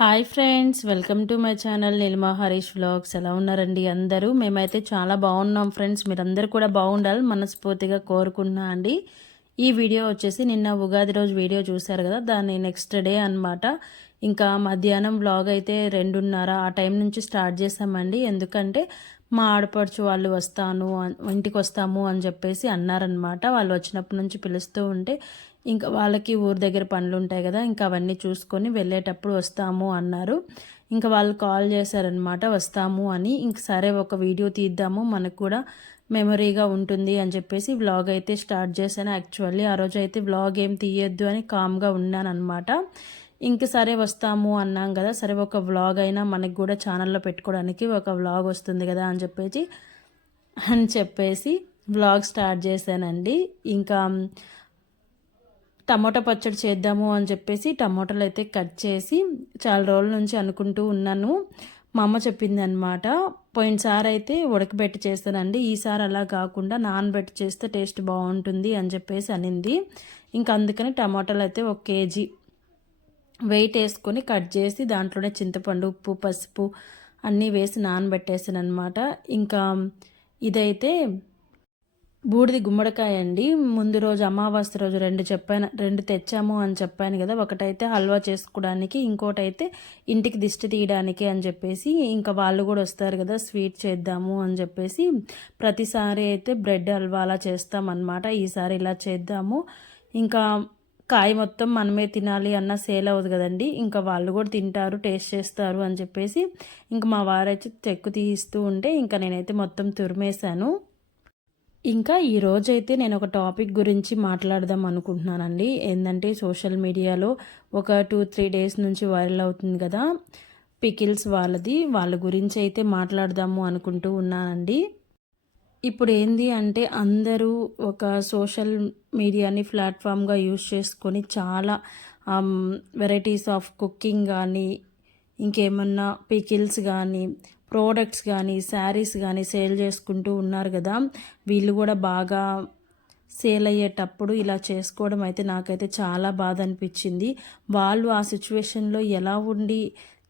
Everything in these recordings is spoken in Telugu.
Hi friends welcome to my channel Nilma Harish vlogs. ఎలా ఉన్నారండి అందరూ? మేమైతే చాలా బాగున్నాం ఫ్రెండ్స్. మీరందరూ కూడా బాగుండాలి మనస్ఫూర్తిగా కోరుకున్నా అండి. ఈ వీడియో వచ్చేసి నిన్న ఉగాది రోజు వీడియో చూశారు కదా దాని నెక్స్ట్ డే అనమాట ఇంకా మధ్యాహ్నం వ్లాగ్ అయితే రెండున్నర ఆ టైం నుంచి స్టార్ట్ చేసామండి ఎందుకంటే మా ఆడపడుచు వాళ్ళు వస్తాను ఇంటికి వస్తాము అని చెప్పేసి అన్నారనమాట వాళ్ళు వచ్చినప్పటి నుంచి పిలుస్తూ ఉంటే ఇంకా వాళ్ళకి ఊరి దగ్గర పనులు ఉంటాయి కదా ఇంకా అవన్నీ చూసుకొని వెళ్ళేటప్పుడు వస్తాము అన్నారు. ఇంకా వాళ్ళు కాల్ చేశారనమాట వస్తాము అని. ఇంక సరే ఒక వీడియో తీద్దాము మనకు కూడా మెమరీగా ఉంటుంది అని చెప్పేసి వ్లాగ్ అయితే స్టార్ట్ చేశాను. యాక్చువల్లీ ఆ రోజు అయితే వ్లాగ్ ఏం తీయొద్దు అని కామ్గా ఉన్నాను అనమాట ఇంక సరే వస్తాము అన్నాం కదా సరే ఒక వ్లాగ్ అయినా మనకు కూడా ఛానల్లో పెట్టుకోవడానికి ఒక వ్లాగ్ వస్తుంది కదా అని చెప్పేసి అని చెప్పేసి వ్లాగ్ స్టార్ట్ చేశానండి. ఇంకా టమోటా పచ్చడి చేద్దాము అని చెప్పేసి టమోటాలు అయితే కట్ చేసి చాలా రోజుల నుంచి అనుకుంటూ ఉన్నాను. మా అమ్మ చెప్పింది అనమాట పోయినసారి అయితే ఉడకబెట్టి చేస్తానండి. ఈసారి అలా కాకుండా నానబెట్టి చేస్తే టేస్ట్ బాగుంటుంది అని చెప్పేసి అనింది. ఇంకా అందుకని టమాటాలు అయితే ఒక కేజీ వెయిట్ వేసుకొని కట్ చేసి దాంట్లోనే చింతపండు ఉప్పు పసుపు అన్నీ వేసి నానబెట్టేసాను అనమాట ఇంకా ఇదైతే బూడిది గుమ్మడికాయ అండి. ముందు రోజు అమావాస్య రోజు రెండు చెప్పాను రెండు తెచ్చాము అని చెప్పాను కదా. ఒకటైతే హల్వా చేసుకోవడానికి ఇంకోటైతే ఇంటికి దిష్టి తీయడానికి అని చెప్పేసి ఇంకా వాళ్ళు కూడా వస్తారు కదా స్వీట్ చేద్దాము అని చెప్పేసి ప్రతిసారి అయితే బ్రెడ్ హల్వా అలా చేస్తామన్నమాట. ఈసారి ఇలా చేద్దాము. ఇంకా కాయ మొత్తం మనమే తినాలి అన్న సేల్ అవ్వదు కదండి. ఇంకా వాళ్ళు కూడా తింటారు టేస్ట్ చేస్తారు అని చెప్పేసి ఇంకా మా వారైతే చెక్కు తీస్తూ ఉంటే ఇంకా నేనైతే మొత్తం తురిమేశాను. ఇంకా ఈ రోజైతే నేను ఒక టాపిక్ గురించి మాట్లాడదాం అనుకుంటున్నానండి. ఏంటంటే సోషల్ మీడియాలో ఒక టూ త్రీ డేస్ నుంచి వైరల్ అవుతుంది కదా పికిల్స్ వాళ్ళది. వాళ్ళ గురించి అయితే మాట్లాడదాము అనుకుంటూ ఉన్నానండి. ఇప్పుడు ఏంది అంటే అందరూ ఒక సోషల్ మీడియాని ప్లాట్ఫామ్గా యూజ్ చేసుకొని చాలా వెరైటీస్ ఆఫ్ కుకింగ్ కానీ ఇంకేమన్నా పికిల్స్ కానీ ప్రోడక్ట్స్ కానీ శారీస్ కానీ సేల్ చేసుకుంటూ ఉన్నారు కదా. వీళ్ళు కూడా బాగా సేల్ అయ్యేటప్పుడు ఇలా చేసుకోవడం అయితే నాకైతే చాలా బాధ అనిపించింది వాళ్ళు ఆ సిచ్యువేషన్లో ఎలా ఉండి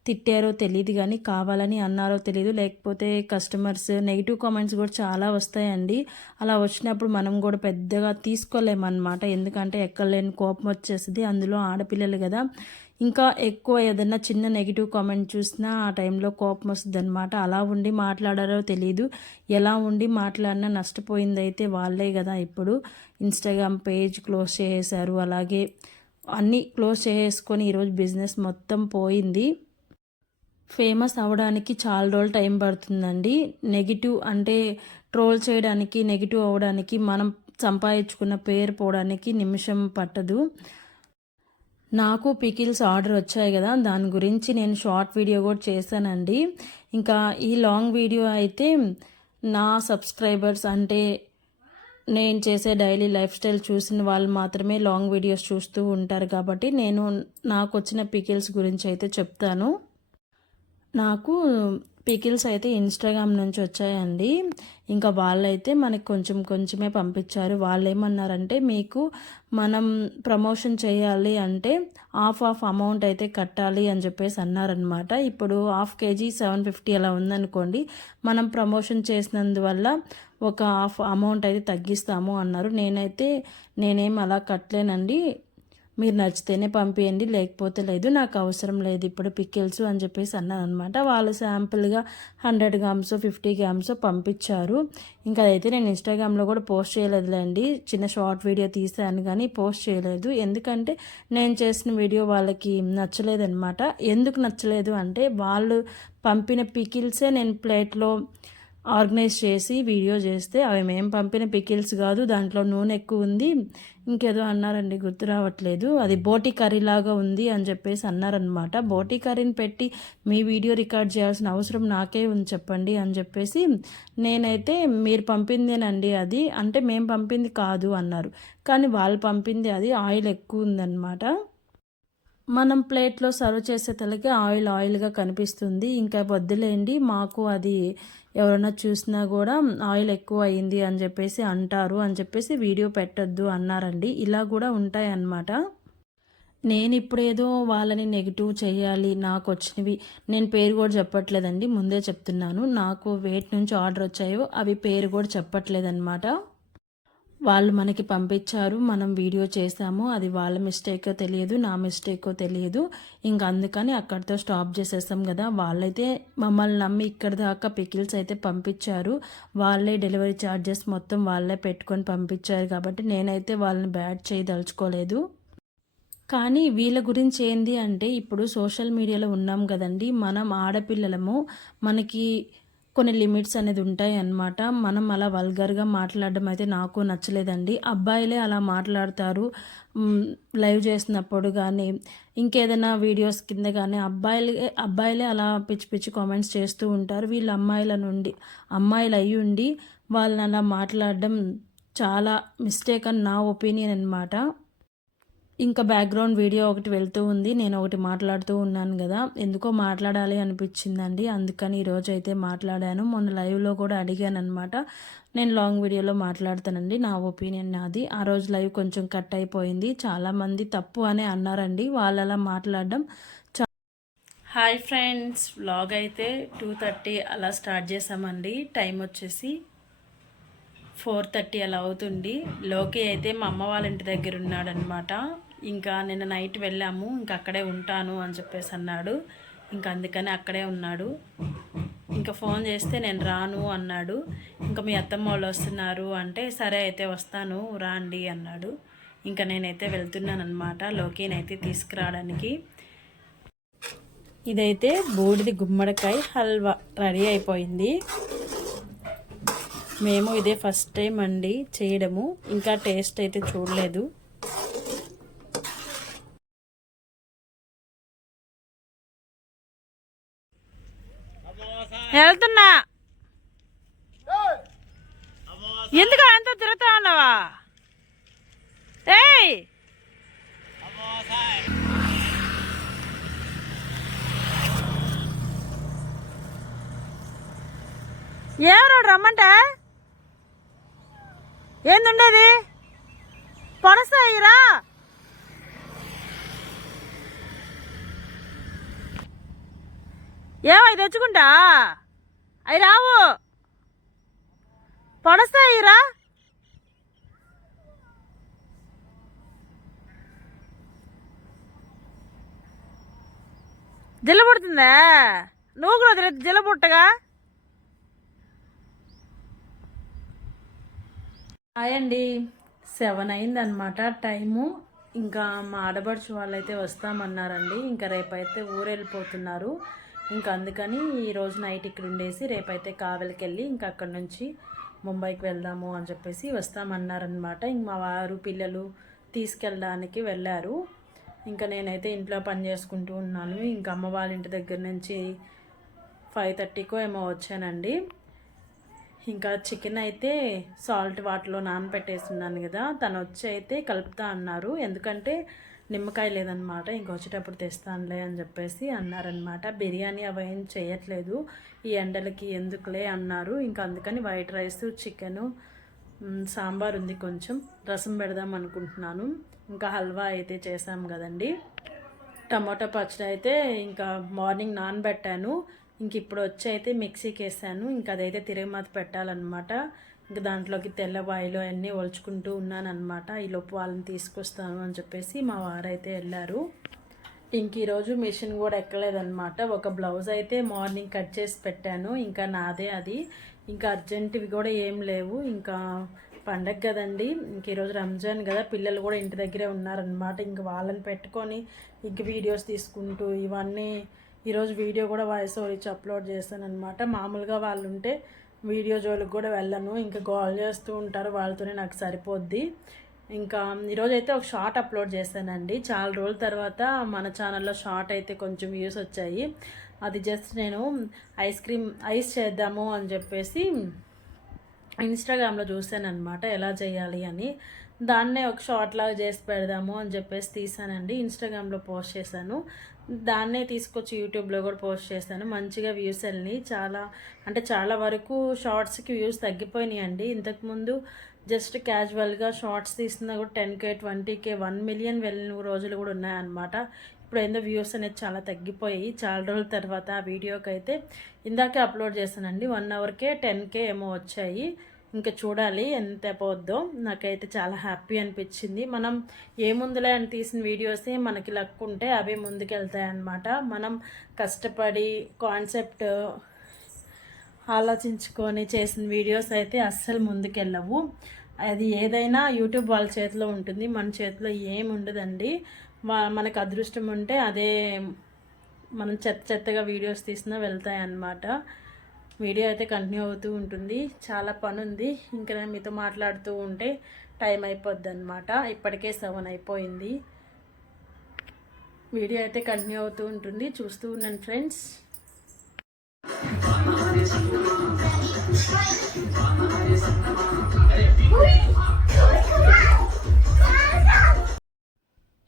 తిట్టారో తెలియదు కానీ కావాలని అన్నారో తెలియదు లేకపోతే కస్టమర్స్ నెగిటివ్ కామెంట్స్ కూడా చాలా వస్తాయండి. అలా వచ్చినప్పుడు మనం కూడా పెద్దగా తీసుకోలేమన్నమాట. ఎందుకంటే ఎక్కడలేని కోపం వచ్చేస్తుంది. అందులో ఆడపిల్లలు కదా. ఇంకా ఎక్కువ ఏదన్నా చిన్న నెగిటివ్ కామెంట్ చూసినా ఆ టైంలో కోపం వస్తుంది అనమాట అలా ఉండి మాట్లాడారో తెలియదు ఎలా ఉండి మాట్లాడినా నష్టపోయింది అయితే వాళ్ళే కదా ఇప్పుడు. ఇన్స్టాగ్రామ్ పేజ్ క్లోజ్ చేసేసారు అలాగే అన్నీ క్లోజ్ చేసుకొని ఈరోజు బిజినెస్ మొత్తం పోయింది. ఫేమస్ అవడానికి చాలా రోజులు టైం పడుతుందండి. నెగిటివ్ అంటే ట్రోల్ చేయడానికి నెగిటివ్ అవ్వడానికి మనం సంపాదించుకున్న పేరు పోవడానికి నిమిషం పట్టదు. నాకు పికిల్స్ ఆర్డర్ వచ్చాయి కదా దాని గురించి నేను షార్ట్ వీడియో కూడా చేశానండి. ఇంకా ఈ లాంగ్ వీడియో అయితే నా సబ్స్క్రైబర్స్ అంటే నేను చేసే డైలీ లైఫ్ స్టైల్ చూసిన వాళ్ళు మాత్రమే లాంగ్ వీడియోస్ చూస్తూ ఉంటారు కాబట్టి నేను నాకు వచ్చిన పికిల్స్ గురించి అయితే చెప్తాను. నాకు పికిల్స్ అయితే ఇన్స్టాగ్రామ్ నుంచి వచ్చాయండి. ఇంకా వాళ్ళైతే మనకి కొంచెం కొంచెమే పంపించారు. వాళ్ళు ఏమన్నారంటే మీకు మనం ప్రమోషన్ చేయాలి అంటే హాఫ్ ఆఫ్ అమౌంట్ అయితే కట్టాలి అని చెప్పేసి అన్నారనమాట ఇప్పుడు హాఫ్ కేజీ సెవెన్ ఫిఫ్టీ అలా ఉందనుకోండి మనం ప్రమోషన్ చేసినందువల్ల ఒక హాఫ్ అమౌంట్ అయితే తగ్గిస్తాము అన్నారు. నేనైతే నేనేం అలా కట్టలేనండి. మీరు నచ్చితేనే పంపించండి లేకపోతే లేదు నాకు అవసరం లేదు ఇప్పుడు పికిల్స్ అని చెప్పేసి అన్నాను అనమాట వాళ్ళు శాంపుల్గా హండ్రెడ్ గ్రామ్స్ ఫిఫ్టీ గ్రామ్స్ పంపించారు. ఇంకా అదైతే నేను ఇన్స్టాగ్రామ్లో కూడా పోస్ట్ చేయలేదులేండి. చిన్న షార్ట్ వీడియో తీసాను కానీ పోస్ట్ చేయలేదు. ఎందుకంటే నేను చేసిన వీడియో వాళ్ళకి నచ్చలేదన్నమాట. ఎందుకు నచ్చలేదు అంటే వాళ్ళు పంపిన పికిల్సే నేను ప్లేట్లో ఆర్గనైజ్ చేసి వీడియో చేస్తే అవి మేము పంపిన పికిల్స్ కాదు దాంట్లో నూనె ఎక్కువ ఉంది. ఇంకేదో అన్నారండి గుర్తు రావట్లేదు. అది బోటి కర్రీ లాగా ఉంది అని చెప్పేసి అన్నారనమాట బోటి కర్రీని పెట్టి మీ వీడియో రికార్డ్ చేయాల్సిన అవసరం నాకే ఉంది చెప్పండి అని చెప్పేసి నేనైతే మీరు పంపిందేనండి అది. అంటే మేము పంపింది కాదు అన్నారు. కానీ వాళ్ళు పంపింది అది ఆయిల్ ఎక్కువ ఉందన్నమాట. మనం ప్లేట్లో సర్వ్ చేసే తలకి ఆయిల్ ఆయిల్గా కనిపిస్తుంది. ఇంకా వద్దులేండి మాకు అది ఎవరైనా చూసినా కూడా ఆయిల్ ఎక్కువ అయింది అని చెప్పేసి అంటారు అని చెప్పేసి వీడియో పెట్టద్దు అన్నారండి. ఇలా కూడా ఉంటాయి అన్నమాట నేను ఇప్పుడేదో వాళ్ళని నెగిటివ్ చేయాలి నాకు వచ్చినవి. నేను పేరు కూడా చెప్పట్లేదండి ముందే చెప్తున్నాను. నాకు వేట్ నుంచి ఆర్డర్ వచ్చాయో అవి పేరు కూడా చెప్పట్లేదన్నమాట. వాళ్ళు మనకి పంపించారు మనం వీడియో చేసాము అది వాళ్ళ మిస్టేకో తెలియదు నా మిస్టేకో తెలియదు. ఇంకా అందుకని అక్కడితో స్టాప్ చేసేస్తాం కదా. వాళ్ళైతే మమ్మల్ని నమ్మి ఇక్కడ దాకా పికిల్స్ అయితే పంపించారు. వాళ్ళే డెలివరీ ఛార్జెస్ మొత్తం వాళ్ళే పెట్టుకొని పంపించారు కాబట్టి నేనైతే వాళ్ళని బ్యాడ్ చేయదలుచుకోలేదు. కానీ వీళ్ళ గురించి ఏంది అంటే ఇప్పుడు సోషల్ మీడియాలో ఉన్నాం కదండి. మనం ఆడపిల్లలము మనకి కొన్ని లిమిట్స్ అనేది ఉంటాయి అన్నమాట. మనం అలా వల్గర్గా మాట్లాడడం అయితే నాకు నచ్చలేదండి. అబ్బాయిలే అలా మాట్లాడతారు. లైవ్ చేసినప్పుడు కానీ ఇంకేదైనా వీడియోస్ కింద కానీ అబ్బాయిలే అబ్బాయిలే అలా పిచ్చి పిచ్చి కామెంట్స్ చేస్తూ ఉంటారు. వీళ్ళు అమ్మాయిల నుండి అమ్మాయిలు అయ్యి ఉండి వాళ్ళని అలా మాట్లాడడం చాలా మిస్టేక్ అని నా ఒపీనియన్ అనమాట ఇంకా బ్యాక్గ్రౌండ్ వీడియో ఒకటి వెళ్తూ ఉంది. నేను ఒకటి మాట్లాడుతూ ఉన్నాను కదా. ఎందుకో మాట్లాడాలి అనిపించిందండి. అందుకని ఈరోజు అయితే మాట్లాడాను. మొన్న లైవ్లో కూడా అడిగాను అనమాట నేను లాంగ్ వీడియోలో మాట్లాడతానండి. నా ఒపీనియన్ నాది. ఆ రోజు లైవ్ కొంచెం కట్ అయిపోయింది. చాలామంది తప్పు అనే అన్నారండి. వాళ్ళు అలా మాట్లాడడం హాయ్ ఫ్రెండ్స్ వ్లాగ్ అయితే టూ థర్టీ అలా స్టార్ట్ చేసామండి. టైం వచ్చేసి ఫోర్ థర్టీ అలా అవుతుంది. లోకి అయితే మా అమ్మ వాళ్ళ ఇంటి దగ్గర ఉన్నాడనమాట ఇంకా నిన్న నైట్ వెళ్ళాము ఇంకా అక్కడే ఉంటాను అని చెప్పేసి అన్నాడు. ఇంకా అందుకని అక్కడే ఉన్నాడు. ఇంకా ఫోన్ చేస్తే నేను రాను అన్నాడు. ఇంకా మీ అత్తమ్మ వాళ్ళు వస్తున్నారు అంటే సరే అయితే వస్తాను రాండి అన్నాడు. ఇంకా నేనైతే వెళ్తున్నాను అనమాట లోకేనైతే తీసుకురావడానికి. ఇదైతే బూడిది గుమ్మడికాయ హల్వా రెడీ అయిపోయింది. మేము ఇదే ఫస్ట్ టైం అండి చేయడము. ఇంకా టేస్ట్ అయితే చూడలేదు. వెళ్తున్నా ఎందుకు అంత తిరుగుతా ఉన్నావా ఏయ్ ఎవరు రమ్మంటే ఏందుండేది పొడస్తాయిరా ఏమై తెచ్చుకుంటా అవి రావు. పొడస్తాయిరా జిల్ల పుడుతుందా? నువ్వు కూడా వదిలేదు జిల్ల పుట్టగా? హాయ్ అండి. సెవెన్ అయిందనమాట టైము. ఇంకా మా ఆడబడుచు వాళ్ళైతే వస్తామన్నారండి. ఇంకా రేపైతే ఊరు వెళ్ళిపోతున్నారు ఇంకా అందుకని ఈరోజు నైట్ ఇక్కడ ఉండేసి రేపైతే కావలికి వెళ్ళి ఇంకా అక్కడి నుంచి ముంబైకి వెళ్దాము అని చెప్పేసి వస్తామన్నారనమాట ఇంక మా వారు పిల్లలు తీసుకెళ్ళడానికి వెళ్ళారు. ఇంకా నేనైతే ఇంట్లో పని చేసుకుంటూ ఉన్నాను. ఇంకా అమ్మ వాళ్ళ ఇంటి దగ్గర నుంచి ఫైవ్ థర్టీకో ఏమో వచ్చానండి. ఇంకా చికెన్ అయితే సాల్ట్ వాటర్లో నానబెట్టేస్తున్నాను కదా తను వచ్చి అయితే కలుపుతా అన్నారు. ఎందుకంటే నిమ్మకాయ లేదనమాట ఇంకా వచ్చేటప్పుడు తెస్తానులే అని చెప్పేసి అన్నారనమాట బిర్యానీ అవి ఏం చేయట్లేదు ఈ ఎండలకి ఎందుకులే అన్నారు. ఇంకా అందుకని వైట్ రైస్ చికెను సాంబార్ ఉంది కొంచెం రసం పెడదాం అనుకుంటున్నాను. ఇంకా హల్వా అయితే చేసాం కదండి. టమాటా పచ్చడి అయితే ఇంకా మార్నింగ్ నానబెట్టాను. ఇంక ఇప్పుడు వచ్చి అయితే మిక్సీకి వేసాను ఇంకా అదైతే తిరగమాత పెట్టాలన్నమాట. ఇంకా దాంట్లోకి తెల్ల వాయిలు అన్నీ ఒలుచుకుంటూ ఉన్నానన్నమాట. ఈ లోపు వాళ్ళని తీసుకొస్తాను అని చెప్పేసి మా వారైతే వెళ్ళారు. ఇంక ఈరోజు మిషన్ కూడా ఎక్కలేదన్నమాట. ఒక బ్లౌజ్ అయితే మార్నింగ్ కట్ చేసి పెట్టాను. ఇంకా నాదే అది. ఇంకా అర్జెంటువి కూడా ఏం లేవు. ఇంకా పండగ కదండి. ఇంక ఈరోజు రంజాన్ కదా. పిల్లలు కూడా ఇంటి దగ్గరే ఉన్నారనమాట ఇంక వాళ్ళని పెట్టుకొని ఇంక వీడియోస్ తీసుకుంటూ ఇవన్నీ ఈరోజు వీడియో కూడా వాయిస్ ఓవర్ ఇచ్చి అప్లోడ్ చేస్తాను అనమాట మామూలుగా వాళ్ళు ఉంటే వీడియో జోలికి కూడా వెళ్ళను. ఇంకా కాల్ చేస్తూ ఉంటారు. వాళ్ళతోనే నాకు సరిపోద్ది. ఇంకా ఈరోజు అయితే ఒక షార్ట్ అప్లోడ్ చేశానండి. చాలా రోజుల తర్వాత మన ఛానల్లో షార్ట్ అయితే కొంచెం వ్యూస్ వచ్చాయి. అది జస్ట్ నేను ఐస్ క్రీమ్ ఐస్ చేద్దాము అని చెప్పేసి ఇన్స్టాగ్రామ్లో చూశానమాట అనమాట ఎలా చేయాలి అని. దాన్నే ఒక షార్ట్ లాగా చేసి పెడదాము అని చెప్పేసి తీసానండి ఇన్స్టాగ్రామ్లో పోస్ట్ చేశాను. దాన్నే తీసుకొచ్చి యూట్యూబ్లో కూడా పోస్ట్ చేశాను మంచిగా వ్యూస్ వెళ్ళినాయి. చాలా అంటే చాలా వరకు షార్ట్స్కి వ్యూస్ తగ్గిపోయినాయి అండి. ఇంతకుముందు జస్ట్ క్యాజువల్గా షార్ట్స్ తీసిన కూడా ten K twenty K one million వెళ్ళిన రోజులు కూడా ఉన్నాయన్నమాట. ఇప్పుడు ఏందో వ్యూస్ అనేది చాలా తగ్గిపోయాయి. చాలా రోజుల తర్వాత ఆ వీడియోకి అయితే ఇందాకే అప్లోడ్ చేశానండి. వన్ అవర్కే టెన్ కే ఏమో వచ్చాయి. ఇంకా చూడాలి ఎంత పోద్దో నాకైతే చాలా హ్యాపీ అనిపించింది. మనం ఏముందులే అని తీసిన వీడియోసే మనకి లక్ ఉంటే అవే ముందుకెళ్తాయి అన్నమాట మనం కష్టపడి కాన్సెప్ట్ ఆలోచించుకొని చేసిన వీడియోస్ అయితే అస్సలు ముందుకెళ్ళవు. అది ఏదైనా యూట్యూబ్ వాళ్ళ చేతిలో ఉంటుంది మన చేతిలో ఏమి ఉండదండి. మనకు అదృష్టం ఉంటే అదే మనం చెత్త చెత్తగా వీడియోస్ తీసినా వెళ్తాయి అన్నమాట వీడియో అయితే కంటిన్యూ అవుతూ ఉంటుంది. చాలా పని ఉంది ఇంకా నేను మీతో మాట్లాడుతూ ఉంటే టైం అయిపోద్ది అనమాట ఇప్పటికే సెవెన్ అయిపోయింది. వీడియో అయితే కంటిన్యూ అవుతూ ఉంటుంది. చూస్తూ ఉన్నాను ఫ్రెండ్స్.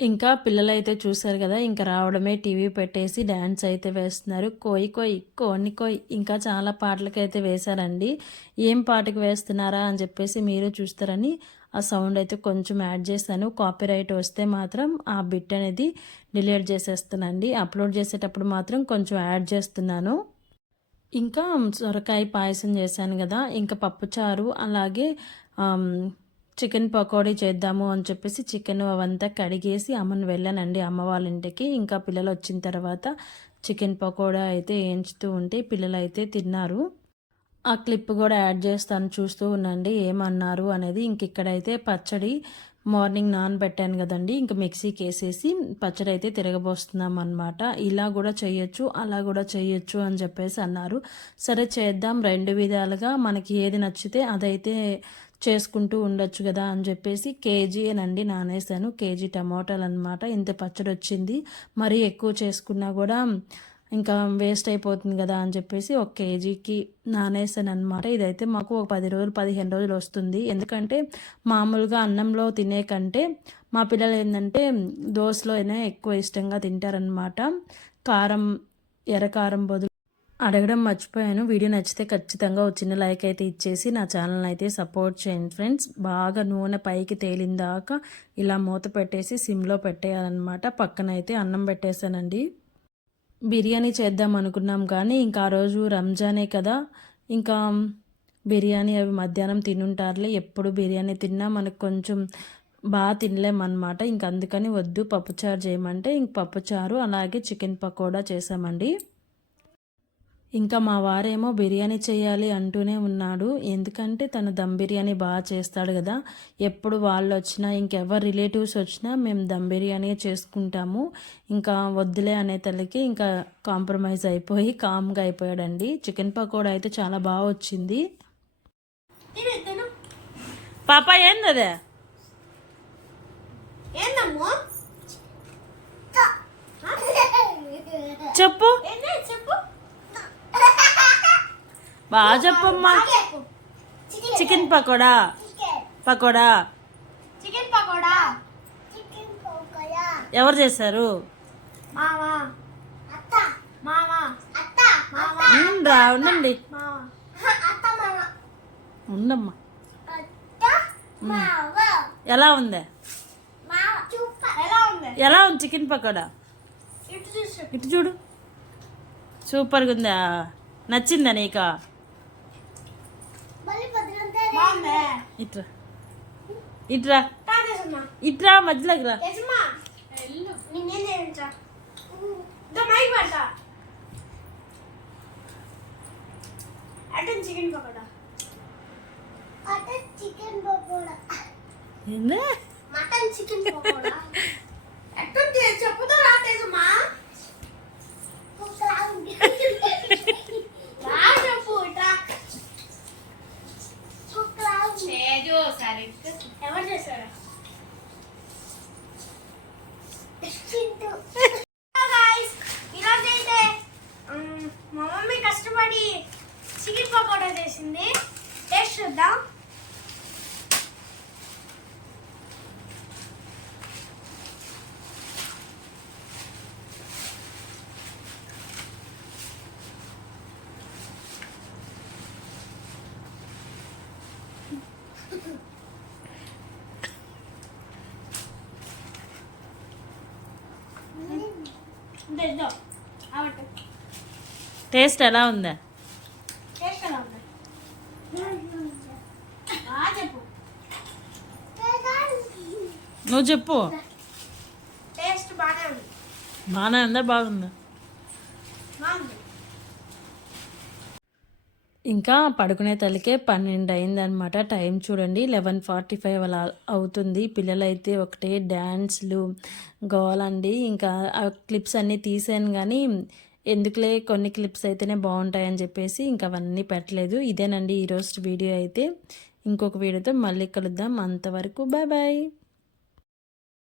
ఇంకా పిల్లలైతే చూశారు కదా ఇంకా రావడమే టీవీ పెట్టేసి డ్యాన్స్ అయితే వేస్తున్నారు. కోయి కోయి కోని కోయి ఇంకా చాలా పాటలకైతే వేశారండి. ఏం పాటకి వేస్తున్నారా అని చెప్పేసి మీరు చూస్తారని ఆ సౌండ్ అయితే కొంచెం యాడ్ చేశాను. కాపీరైట్ వస్తే మాత్రం ఆ బిట్ అనేది డిలీట్ చేసేస్తానండి. అప్లోడ్ చేసేటప్పుడు మాత్రం కొంచెం యాడ్ చేస్తున్నాను. ఇంకా సొరకాయ పాయసం చేశాను కదా ఇంకా పప్పుచారు అలాగే చికెన్ పకోడీ చేద్దాము అని చెప్పేసి చికెన్ అవంతా కడిగేసి అమ్మను వెళ్ళానండి. అమ్మ వాళ్ళ ఇంటికి. ఇంకా పిల్లలు వచ్చిన తర్వాత చికెన్ పకోడా అయితే వేయించుతూ ఉంటే పిల్లలు అయితే తిన్నారు. ఆ క్లిప్ కూడా యాడ్ చేస్తాను చూస్తూ ఉండండి ఏమన్నారు అనేది. ఇంక ఇక్కడైతే పచ్చడి మార్నింగ్ నానబెట్టాను కదండి. ఇంకా మిక్సీకి వేసేసి పచ్చడి అయితే తిరగబోస్తున్నాం అనమాట ఇలా కూడా చేయొచ్చు అలా కూడా చేయొచ్చు అని చెప్పేసి అన్నారు. సరే చేద్దాం. రెండు విధాలుగా మనకి ఏది నచ్చితే అదైతే చేసుకుంటూ ఉండొచ్చు కదా అని చెప్పేసి కేజీ అనండి నానేసాను కేజీ టమాటాలు అనమాట ఇంత పచ్చడి వచ్చింది మరీ ఎక్కువ చేసుకున్నా కూడా ఇంకా వేస్ట్ అయిపోతుంది కదా అని చెప్పేసి ఒక కేజీకి నానేసాను అనమాట ఇదైతే మాకు ఒక పది రోజులు పదిహేను రోజులు వస్తుంది. ఎందుకంటే మామూలుగా అన్నంలో తినే కంటే మా పిల్లలు ఏంటంటే దోశలో అయినా ఎక్కువ ఇష్టంగా తింటారనమాట కారం ఎర్రకారం బదులు అడగడం మర్చిపోయాను. వీడియో నచ్చితే ఖచ్చితంగా ఒక చిన్న లైక్ అయితే ఇచ్చేసి నా ఛానల్ అయితే సపోర్ట్ చేయండి ఫ్రెండ్స్. బాగా నూనె పైకి తేలిందాక ఇలా మూత పెట్టేసి సిమ్లో పెట్టేయాలన్నమాట. పక్కన అయితే అన్నం పెట్టేశానండి. బిర్యానీ చేద్దాం అనుకున్నాం కానీ ఇంకా ఆ రోజు రంజానే కదా. ఇంకా బిర్యానీ అవి మధ్యాహ్నం తినుంటారులే. ఎప్పుడు బిర్యానీ తిన్నా మనకు కొంచెం బాగా తినలేమన్నమాట. ఇంక అందుకని వద్దు పప్పుచారు చేయమంటే ఇంక పప్పుచారు అలాగే చికెన్ పకోడా చేసామండి ఇంకా మా వారేమో బిర్యానీ చేయాలి అంటూనే ఉన్నాడు. ఎందుకంటే తను దమ్ బిర్యానీ బాగా చేస్తాడు కదా. ఎప్పుడు వాళ్ళు వచ్చినా ఇంకెవరు రిలేటివ్స్ వచ్చినా మేము దమ్ బిర్యానీ చేసుకుంటాము. ఇంకా వద్దులే అనే తల్లికి ఇంకా కాంప్రమైజ్ అయిపోయి కామ్గా అయిపోయాడండి. చికెన్ పకోడా అయితే చాలా బాగా వచ్చింది. పాప ఏంది అదే? చెప్పు. బాగా చెప్పమ్మా. చికెన్ పకోడా? పకోడా? చికెన్ పకోడా? ఎవరు చేశారు? మామా అత్త. మామా అత్త. మామా ఉమ్, రా ఉండండి. మామా అత్త మామా ఉండమ్మా అత్త మావా. ఎలా ఉందే? ఎలా ఉంది? ఎలా ఉంది చికెన్ పకోడా? ఇటు చూడు. సూపర్గా ఉందా? నచ్చిందా నీకా? ఇట్రా. ఇట్రా. ఇట్రా మధ్యలోకి రా. Chicken pakoda? Chicken pakoda? Mutton chicken pakoda? ఎట్టుంది చెప్పుతో రాతేజమ్మా రా చెప్పు ఇట్రా ఎవరు చేశారు ఈరోజు అయితే మ్, మా మమ్మీ కష్టపడి చికెన్ పకోడా చేసింది టేస్ట్ చూద్దాం తెద్దాం అవట్టు టేస్ట్ ఎలా ఉందా? నువ్వు చెప్పు. బాగానే ఉంది. బాగానే ఉందా? బాగుందా? బాగుంది. ఇంకా పడుకునే తలకే పన్నెండు అయిందనమాట టైం చూడండి లెవెన్ ఫార్టీ ఫైవ్ అలా అవుతుంది. పిల్లలైతే ఒకటే డ్యాన్స్లు గోలండి ఇంకా ఆ క్లిప్స్ అన్నీ తీసాను కానీ ఎందుకులే కొన్ని క్లిప్స్ అయితేనే బాగుంటాయని చెప్పేసి ఇంకా అవన్నీ పెట్టలేదు. ఇదేనండి ఈరోజు వీడియో అయితే. ఇంకొక వీడియోతో మళ్ళీ కలుద్దాం. అంతవరకు బాయ్ బాయ్